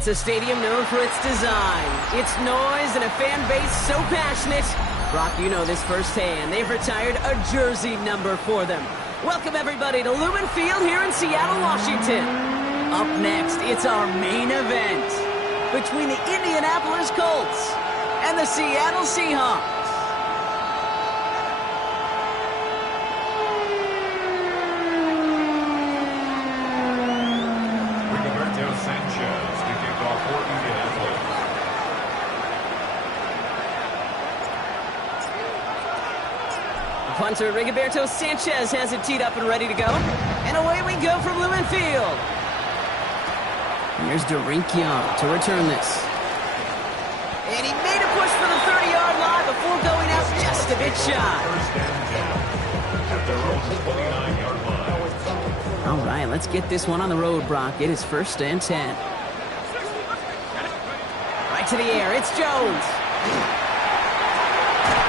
It's a stadium known for its design, its noise, and a fan base so passionate. Brock, you know this firsthand. They've retired a jersey number for them. Welcome, everybody, to Lumen Field here in Seattle, Washington. Up next, it's our main event between the Indianapolis Colts and the Seattle Seahawks. Punter Rigoberto Sanchez has it teed up and ready to go. And away we go from Lumen Field. Here's Derink Young to return this. And he made a push for the 30-yard line before going out just a bit shy. All right, let's get this one on the road, Brock. It is 1st and 10. Right to the air, it's Jones.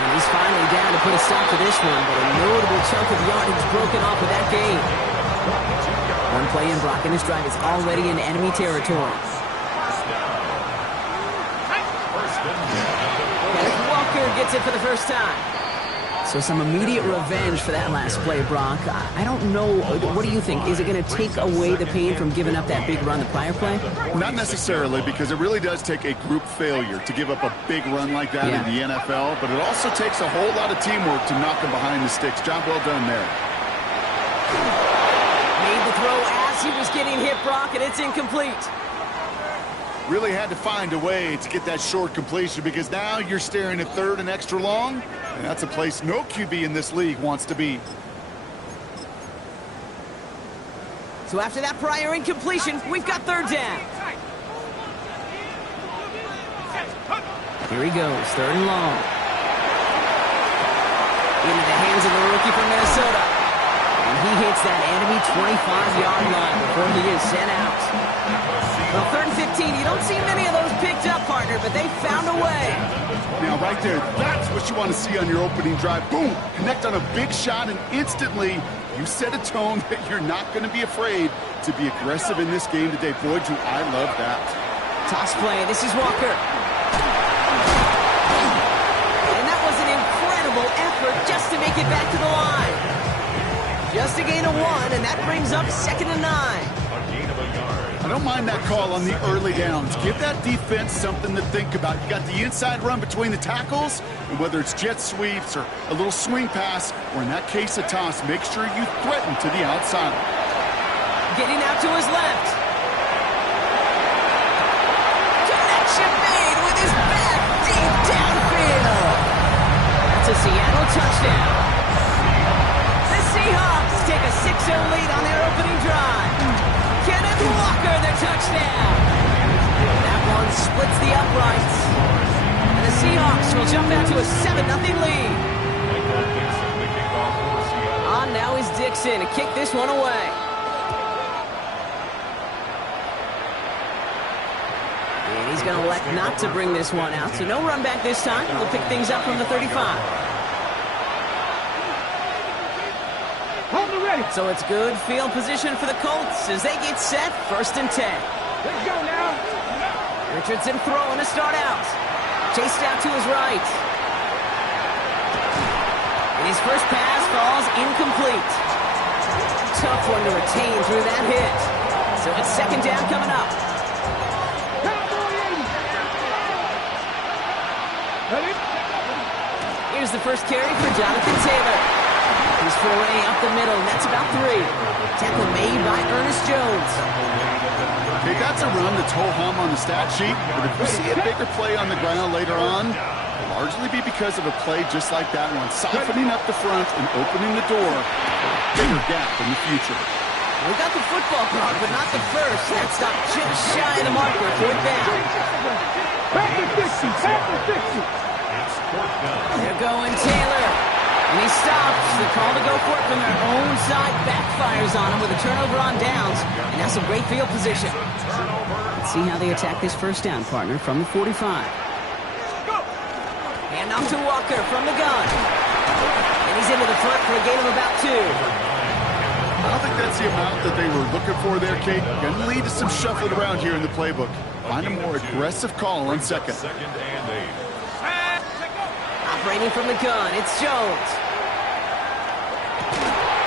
And he's finally down to put a stop to this one, but a notable chunk of yardage broken off of that game. One play in, Brock, and this drive is already in enemy territory. Kenneth Walker gets it for the first time. So some immediate revenge for that last play, Brock. I don't know. What do you think? Is it going to take away the pain from giving up that big run the prior play? Not necessarily, because it really does take a group failure to give up a big run like that in the NFL, but it also takes a whole lot of teamwork to knock them behind the sticks. Job well done there. Made the throw as he was getting hit, Brock, and it's incomplete. Really had to find a way to get that short completion, because now you're staring at 3rd and extra long, and that's a place no QB in this league wants to be. So after that prior incompletion, we've got 3rd down. Here he goes, 3rd and long. Into the hands of the rookie from Minnesota. And he hits that enemy 25-yard line before he is sent out. Well, 3rd and 15, you don't see many of those picked up, partner, but they found a way. Now, right there, that's what you want to see on your opening drive. Boom! Connect on a big shot, and instantly you set a tone that you're not going to be afraid to be aggressive in this game today. Boy, do I love that. Toss play. This is Walker. And that was an incredible effort just to make it back to the line. Just a gain of 1, and that brings up 2nd and 9. I don't mind that call on the early downs. Give that defense something to think about. You got the inside run between the tackles, and whether it's jet sweeps or a little swing pass, or in that case a toss, make sure you threaten to the outside. Getting out to his left. Connection made with his back deep downfield. That's a Seattle touchdown. The Seahawks take a 6-0 lead on their opening drive. Kenneth Walker, the touchdown. That one splits the uprights. And the Seahawks will jump out to a 7-0 lead. On now is Dixon to kick this one away. And he's going to elect not to bring this one out. So no run back this time. We'll pick things up from the 35. So it's good field position for the Colts as they get set, 1st and 10. Let's go now. Richardson throwing to start out. Chased out to his right. And his first pass falls incomplete. Tough one to retain through that hit. So it's 2nd down coming up. Here's the first carry for Jonathan Taylor. His foray up the middle, and that's about 3. Tackle made by Ernest Jones. Okay, that's a run that's ho-hum on the stat sheet, but if we see a bigger play on the ground later on, it'll largely be because of a play just like that one, softening up the front and opening the door for a bigger gap in the future. We got the football card, but not the first. That stop just shy of the marker, 4th down. Back to 60, back to 60. They're going Taylor. And he stops. The call to go for it from their own side backfires on him with a turnover on downs. And that's some great field position. Let's see how they attack this 1st down, partner, from the 45. Hand off to Walker from the gun. And he's into the front for a gain of about 2. I don't think that's the amount that they were looking for there, Kate. Going to lead to some shuffling around here in the playbook. Find a more aggressive call on second. Operating from the gun, it's Jones.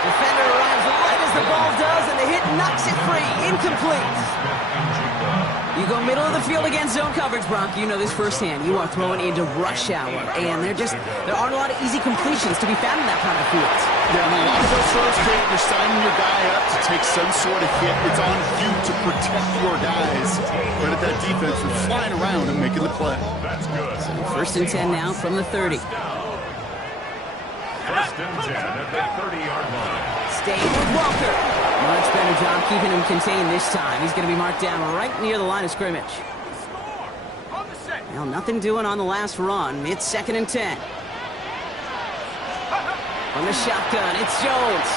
Defender arrives right as the ball does, and the hit knocks it free. Incomplete. You go middle of the field against zone coverage, Brock. You know this firsthand. You are throwing into rush hour, and there aren't a lot of easy completions to be found in that kind of field. Yeah, and a lot of those throws, Kate, you're signing your guy up to take some sort of hit. It's on you to protect your guys. But at that defense, we're flying around and making the play. That's good. So first and 10 now from the 30. First and 10 at the 30-yard line. Staying with Walker. Much better job keeping him contained this time. He's going to be marked down right near the line of scrimmage. Well, nothing doing on the last run. It's second and 10. On the shotgun, it's Jones.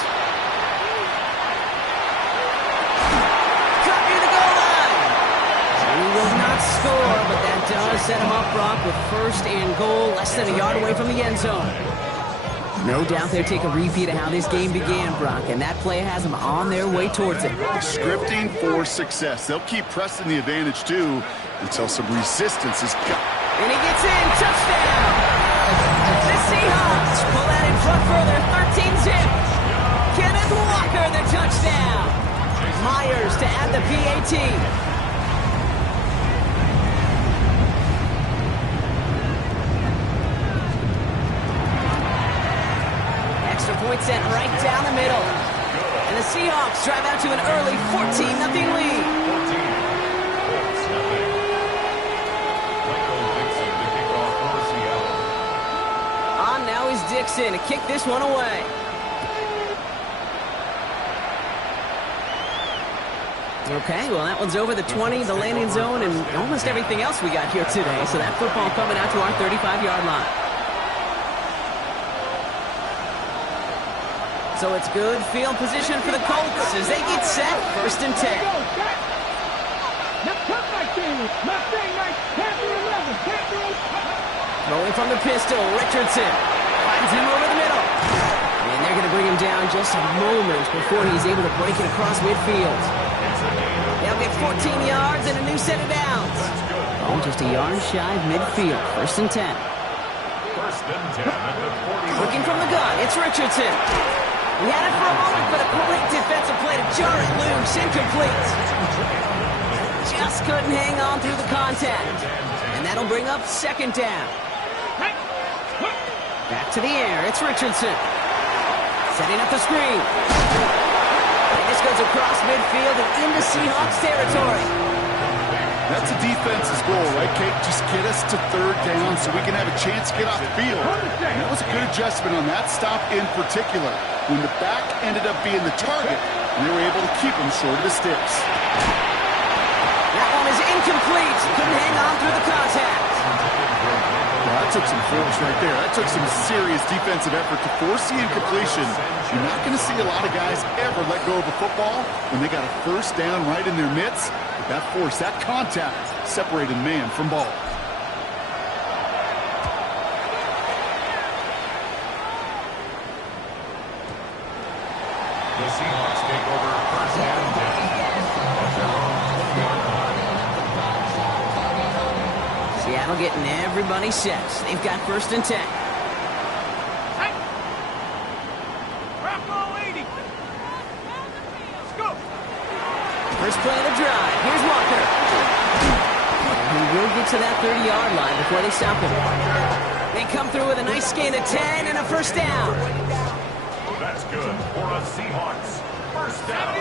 Cut near the goal line. He will not score, but that does set him up, Brock, with first and goal, less than a yard away from the end zone. No doubt they'll take a repeat of how this game began, Brock, and that play has them on their way towards it. Scripting for success. They'll keep pressing the advantage, too, until some resistance is got. And he gets in. Touchdown! The Seahawks pull that in front further. 13-zip. Kenneth Walker, the touchdown. Myers to add the PAT. Point sent right down the middle. And the Seahawks drive out to an early 14-0 lead. On now is Dixon to kick this one away. Okay, well, that one's over the 20, the landing zone, and almost everything else we got here today. So that football coming out to our 35-yard line. So it's good field position for the Colts as they get set. First and 10. Rolling from the pistol, Richardson finds him over the middle. And they're going to bring him down just a moment before he's able to break it across midfield. They'll get 14 yards and a new set of downs. Oh, just a yard shy of midfield. First and 10. First and 10 at the 40. Looking from the gun, it's Richardson. He had it for a moment, but a quick defensive play to jar it loose. Incomplete. Just couldn't hang on through the contact. And that'll bring up second down. Back to the air. It's Richardson. Setting up the screen. And this goes across midfield and into Seahawks territory. That's a defense's goal, right, Kate? Just get us to third down so we can have a chance to get off the field. And that was a good adjustment on that stop in particular, when the back ended up being the target, and they were able to keep him short of the sticks. That one is incomplete. Couldn't hang on through the contact. Well, that took some force right there. That took some serious defensive effort to force the incompletion. You're not going to see a lot of guys ever let go of a football when they got a first down right in their midst. That force, that contact, separated man from ball. The Seahawks take over first and 10. Seattle getting everybody set. They've got first and 10. First play of the drive. Here's Walker. He will get to that 30-yard line before they stop him. They come through with a nice gain of 10 and a first down. That's good for a Seahawks. First down.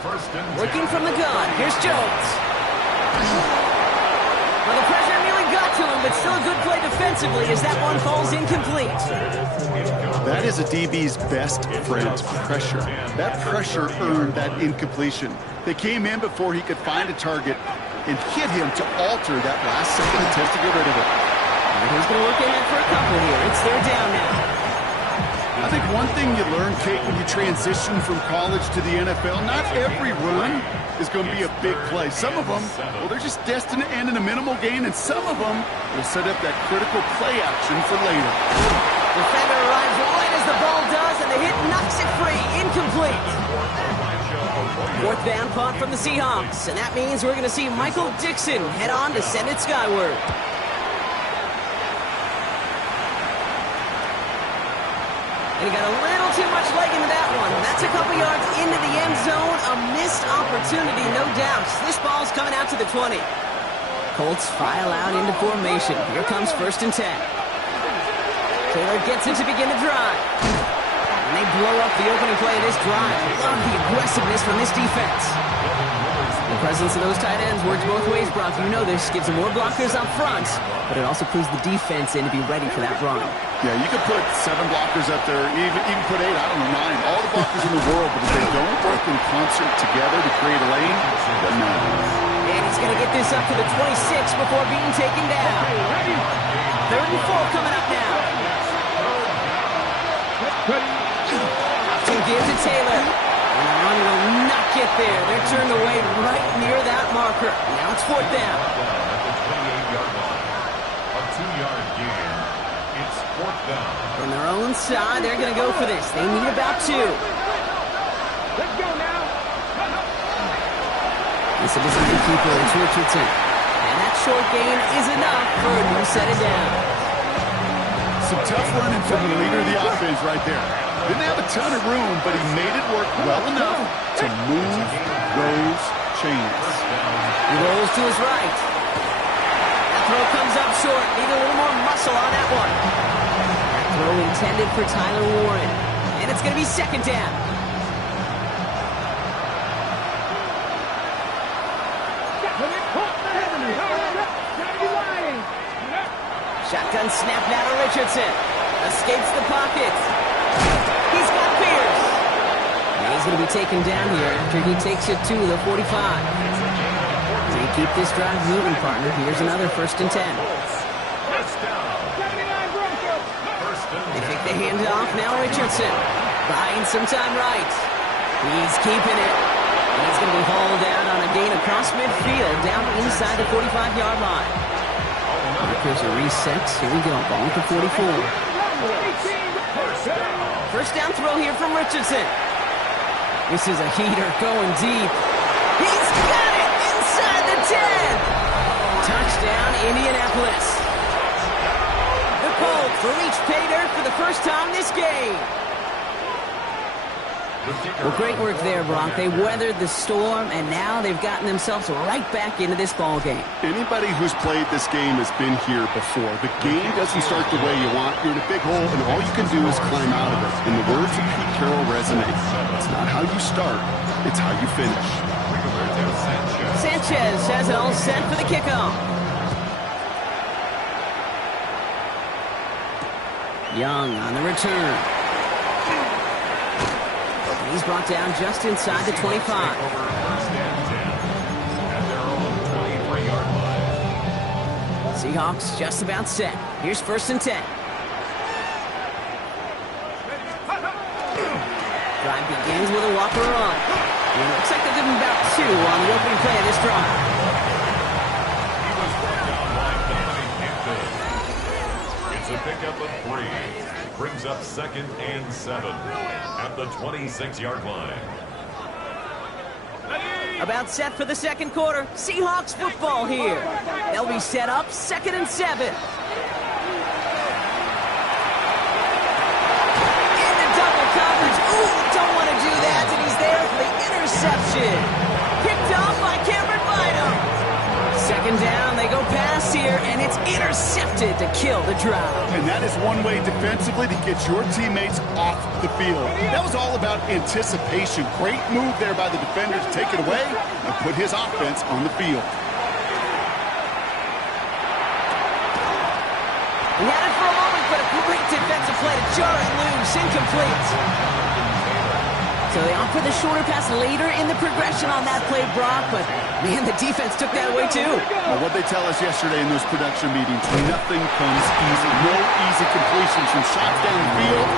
First and 10. Working from the gun. Here's Jones. Well, the pressure nearly got to him, but still a good play defensively as that one falls incomplete. That is a DB's best friend, pressure. That pressure earned that incompletion. They came in before he could find a target and hit him to alter that last second attempt to get rid of it. And he's going to look ahead for a couple here. It's third down now. I think one thing you learn, Kate, when you transition from college to the NFL, not every run is going to be a big play. Some of them, well, they're just destined to end in a minimal gain, and some of them will set up that critical play action for later. Defender arrives right as the ball does, and the hit knocks it free. Incomplete. Fourth down punt from the Seahawks, and that means we're going to see Michael Dixon head on to send it skyward. And he got a little too much leg into that one. That's a couple yards into the end zone. A missed opportunity, no doubt. This ball's coming out to the 20. Colts file out into formation. Here comes 1st and 10. Taylor gets it to begin the drive. And they blow up the opening play of this drive. Love the aggressiveness from this defense. The presence of those tight ends works both ways, Brock. You know this. Gives them more blockers up front, but it also clues the defense in to be ready for that run. Yeah, you could put 7 blockers up there, even put 8, I don't know, 9. All the blockers in the world, but if they don't work in concert together to create a lane, it doesn't matter. And he's going to get this up to the 26 before being taken down. 3rd and 4 coming up now. Option give to Taylor. And the run will not get there. They're turned away right near that marker. Now it's 4th down. At the 28-yard line. A 2-yard gain. It's 4th down. From their own side, they're going to go for this. They need about 2. Let's go now. This is the keeper, it's Richardson. And that short gain is enough for a new set it down. Some tough running from the leader of the offense right there. Didn't have a ton of room, but he made it work well enough to move those chains. He rolls to his right. That throw comes up short. Need a little more muscle on that one. That throw intended for Tyler Warren. And it's going to be 2nd down. Shotgun snap now to Richardson. Escapes the pocket. He's got Pierce. And he's going to be taken down here after he takes it to the 45. They keep this drive moving, partner. Here's another 1st and 10. They take the handoff. Now Richardson. Buying some time right. He's keeping it. And he's going to be hauled out on a gain across midfield down inside the 45-yard line. Markers are reset. Here we go. Ball at the 44. 1st down throw here from Richardson. This is a heater going deep. He's got it inside the 10. Touchdown, Indianapolis. The Colts reach pay dirt for the first time this game. Well, great work there, Brock. They weathered the storm, and now they've gotten themselves right back into this ball game. Anybody who's played this game has been here before. The game doesn't start the way you want. You're in a big hole, and all you can do is climb out of it. And the words of Pete Carroll resonate. It's not how you start, it's how you finish. Sanchez has it all set for the kickoff. Young on the return. He's brought down just inside the 25. Seahawks just about set. Here's 1st and 10. Drive begins with a walker run. And it looks like they give him about 2 on the opening play of this drive. He was brought down by Dominic Hampton. It's a pickup of 3. Brings up 2nd and 7 at the 26-yard line. About set for the 2nd quarter. Seahawks football here. They'll be set up 2nd and 7. Into double coverage. Ooh, don't want to do that. And he's there for the interception. Picked off by Cameron Bynum. 2nd down, they go pass here, and it's intercepted to kill the drive. And that is one way defensively to get your teammates off the field. That was all about anticipation. Great move there by the defender to take it away and put his offense on the field. He had it for a moment, but a great defensive play to jar it loose, incomplete. So they opt for the shorter pass later in the progression on that play, Brock, but man, the defense took that away too. Well, what they tell us yesterday in those production meetings, nothing comes easy. No easy completions from shots down the field.